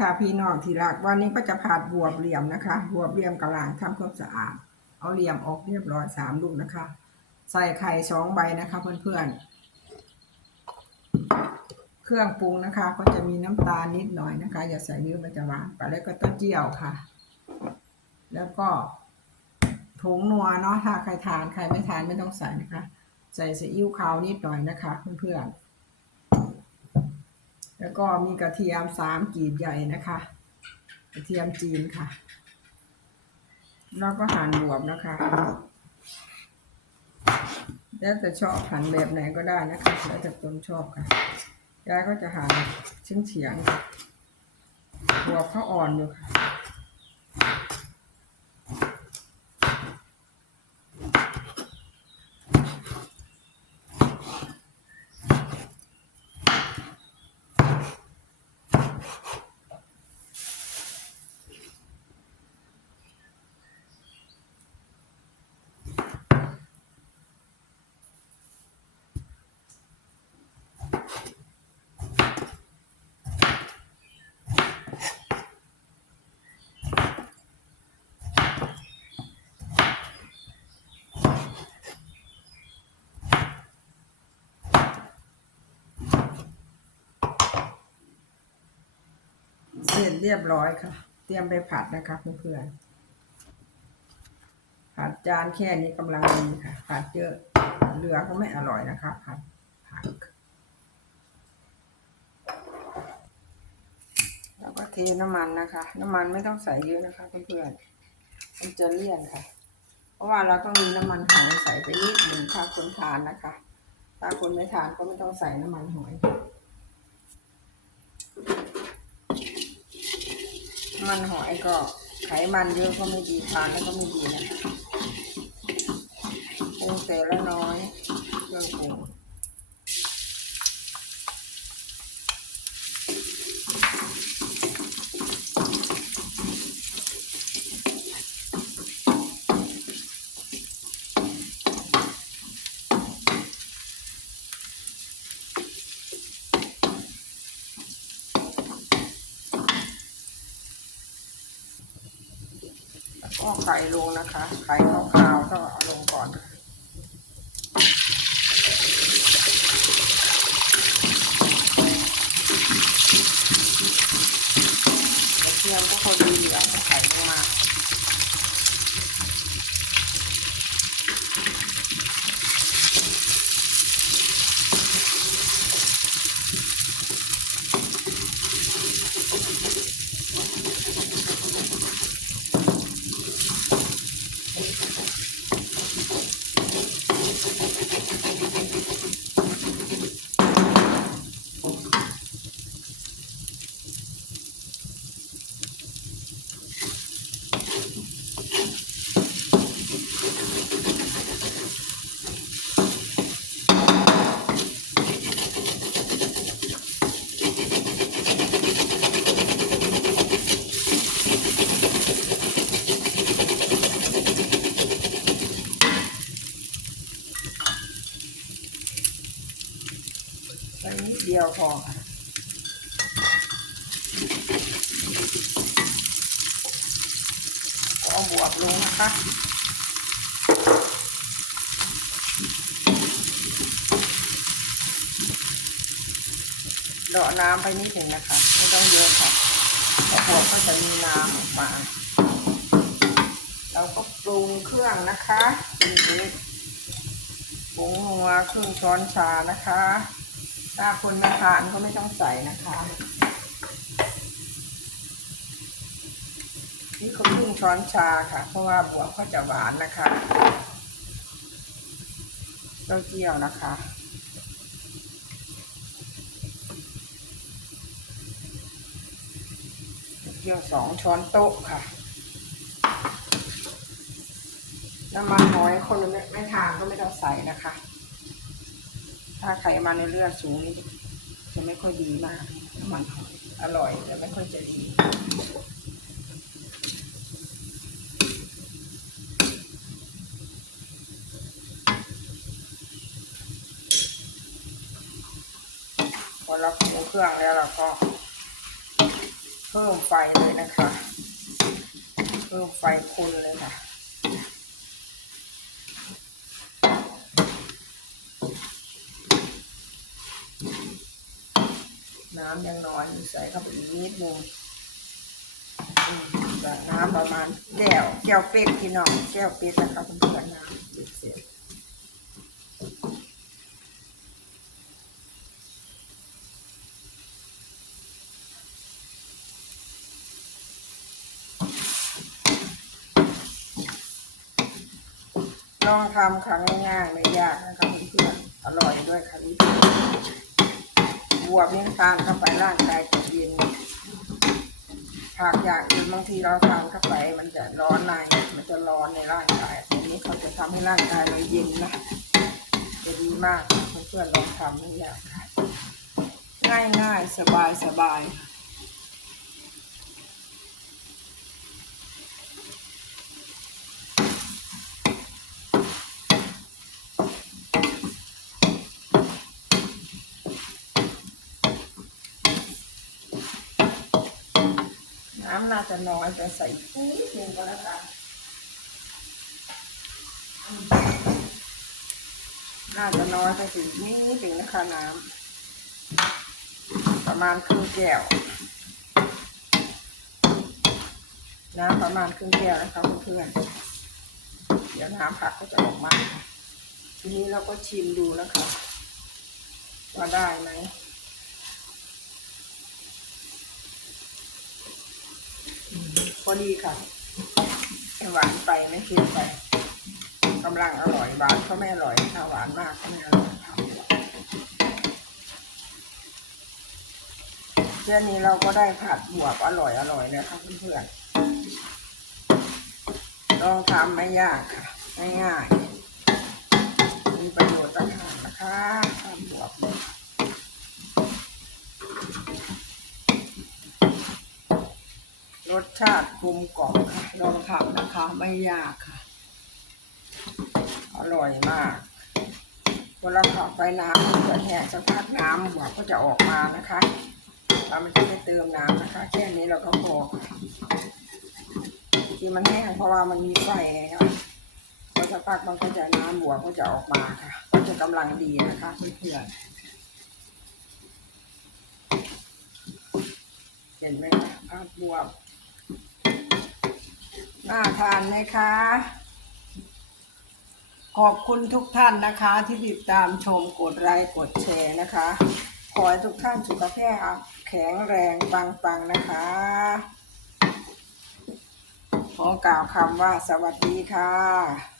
ค่ะพี่น้องที่รักวันนี้ก็จะผัดบวบเหลี่ยมนะคะบวบเหลี่ยมกะลางทำความสะอาด เอาเหลี่ยมออกเรียบร้อยสามลูกนะคะ ใส่ไข่สองใบนะคะ เพื่อนๆ เครื่องปรุงนะคะ ก็จะมีน้ำตาลนิดหน่อยนะคะ อย่าใส่เยอะมันจะหวานไปแล้วก็เต้าเจี้ยวค่ะ แล้วก็ผงนัวเนาะถ้าใครทานใครไม่ทานไม่ต้องใส่นะคะ ใส่ซีอิ๊วขาวนิดหน่อยนะคะ เพื่อนๆ แล้วก็มีกระเทียมสามกีบใหญ่นะคะ กระเทียมจีนค่ะ แล้วก็หั่นบวบนะคะ แล้วแต่ชอบหั่นแบบไหนก็ได้นะคะ แล้วแต่ตนชอบค่ะ ยายก็จะหั่นเฉียงเฉียงบวบเขาอ่อนอยู่ค่ะ เรียบร้อยค่ะ เตรียมไปผัดนะคะเพื่อนๆผัดจานแค่นี้กำลังดีค่ะ ผัดเยอะเหลือก็ไม่อร่อยนะคะผัดผักแล้วก็เทน้ำมันนะคะ น้ำมันไม่ต้องใส่เยอะนะคะเพื่อนๆมันจะเลี่ยนค่ะ เพราะว่าเราต้องมีน้ำมันหอยใส่ไปนิดหนึ่งถ้าคนทานนะคะ ถ้าคนไม่ทานก็ไม่ต้องใส่น้ำมันหอย มันหอยก็ไขมันเยอะก็ไม่ดีทานแล้วก็ไม่ดีนะคะปรุงแต่ละน้อยเครื่องปรุง แล้วก็ไข่ลงนะคะ ไข่ขาวๆก็เอาลงก่อนเทียมก็พอดีเหลืองไข่ลงมา ใส่นิ ดเดียวพอค่ะก็เอาบวบลงนะคะเดาะน้ำไปนิดหนึ่งนะคะ ไม่ต้องเยอะค่ะเพราะบวบก็จะมีน้ำออกมาเราก็ปรุงเครื่องนะคะทีนี้ปรุงหัวครึ่งช้อนชานะคะ ถ้าคนไม่ทานก็ไม่ต้องใส่นะคะนี่ก็ครึ่งช้อนชาค่ะ เพราะว่าบวบก็จะหวานนะคะเต้าเจี้ยวนะคะเต้าเจี้ยวสองช้อนโต๊ะค่ะ น้ำมันหอยคนไม่ไม่ทานก็ไม่ต้องใส่นะคะ ถ้าไขมันในเลือดสูงนี่จะไม่ค่อยดีมากน้ำมันหอยอร่อยแต่ไม่ค่อยจะดีพอเราปรุงเครื่องแล้วเราก็เพิ่มไฟเลยนะคะ เพิ่มไฟคนเลยค่ะ น้ำยังน้อยใส่เข้าไปอีกนิดนึงแต่น้ำประมาณแก้วแก้วเป็ดพี่น้องแก้วเป็ดนะคะเพื่อนน้ำเสร็จลองทำครั้งง่ายๆไม่ยากนะคะเพื่อนๆอร่อยด้วยค่ะนี่ บวมนี่ทานเข้าไปร่างกายจะเย็นผักอย่างอื่นบางทีเราทานเข้าไป มันจะร้อนในมันจะร้อนในร่างกายอันนี้เขาจะทำให้ร่างกายเราเย็นนะจะดีมากเพื่อนๆลองทำไม่ยากค่ะง่ายง่ายๆสบายสบายำน่าจะน้อยจะใส่นิดนึงก็แล้วกันอืมน่าจะน้อยไปถึงนิดนึงนะคะน้ำประมาณครึ่งแก้วน้ำประมาณครึ่งแก้วนะคะเพื่อนๆเดี๋ยวน้ำผักก็จะออกมา ทีนี้เราก็ชิมดูนะคะว่าได้ไหม อดีค่ะหวานไปไม่เค็มไปกำลังอร่อยหวานก็ไม่อร่อยถ้าหวานมากก็ไม่อร่อยเพื่อนนี้เราก็ได้ผัดบวบอร่อยอร่อยนะคะเพื่อนๆลองทำไม่ยากค่ะง่ายๆมีประโยชน์ต่างหากนะคะทำบวบเลย รสชาติกลมกล่อมค่ะลองทำนะคะ ไม่ยากค่ะ อร่อยมากเวลาเผาไปน้ำมันจะแห้งสักพักน้ำหัวก็จะออกมานะคะเราไม่ต้องไปเติมน้ำนะคะ แค่นี้เราก็พอค่ะที่มันแห้งเพราะว่ามันมีไฟไงคะพอสักพักมันก็จะน้ำหัวก็จะออกมาค่ะ ก็จะกำลังดีนะคะเพื่อนเห็นไหมคะภาพบวบ น่าทานไหมคะ ขอบคุณทุกท่านนะคะ ที่ติดตามชมกดไลค์กดแชร์นะคะ ขอให้ทุกท่านสุขภาพแข็งแรงปังๆนะคะ ขอกล่าวคำว่าสวัสดีค่ะ